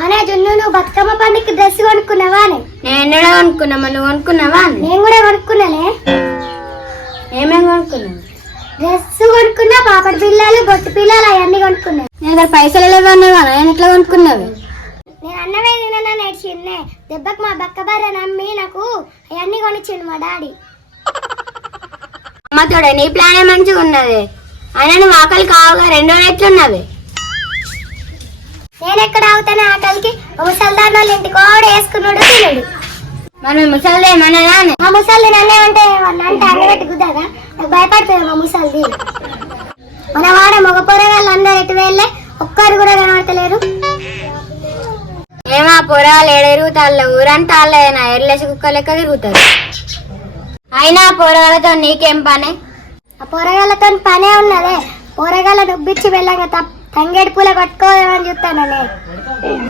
ఆనే జున్ను, నువ్వు బతుకమ్మ పండుగకి డ్రెస్ కొనుక్కున్నావా? నేను ఎన్నడూ కొనుక్కున్నామా? నువ్వు కొనుక్కున్నావా? నేను కూడా కొనుక్కున్నానే. ఏమేమి కొనుక్కున్నావు? డ్రెస్ కొనుక్కున్నా, పాపడి పిల్లలు, బొట్టు పిల్లలు అవన్నీ కొనుక్కున్నా. నేను దగ్గర పైసలు లేవన్నావా? నేను ఎట్లా కొనుక్కున్నావు? నేను అన్నమే తినన్నా నేర్చిందే. దెబ్బకి మా బక్క భార్య నమ్మి నాకు అవన్నీ కొనిచ్చిండు మా డాడీ. అమ్మ తోడే నీ ప్లానే మంచిగా ఉన్నది. అయినా నువ్వు ఆకలి కావుగా 2 రోజులు ఎట్లున్నవి? నేను ఎక్కడ ఆగుతానే ఆకలికి? ముసల్దాన్ వాళ్ళు ఇంటికి కూడా వేసుకున్నాడు తినడు. మనం ముసలిదే మనదా? మా ముసలి నన్నే అంటే అంటే అన్నబెట్టి గుద్దాగా నాకు భయపడుతుంది మా ముసలిది. మన వాడ మగ పొరగాళ్ళు అందరు ఎటు వెళ్ళే ఒక్కరు కూడా కనబడతలేరు. ఏమా పొరాలు ఎడరుగుతాళ్ళ ఊరంతా వాళ్ళేనా ఎర్లేసి కుక్క లెక్క తిరుగుతారు. అయినా పొరగాలతో నీకేం పని? ఆ పొరగాళ్ళతో పనే ఉన్నదే. పొరగాళ్ళ నుబ్బిచ్చి వెళ్ళగా తంగేడు పూల పట్టుకోవాలని చూస్తాననే.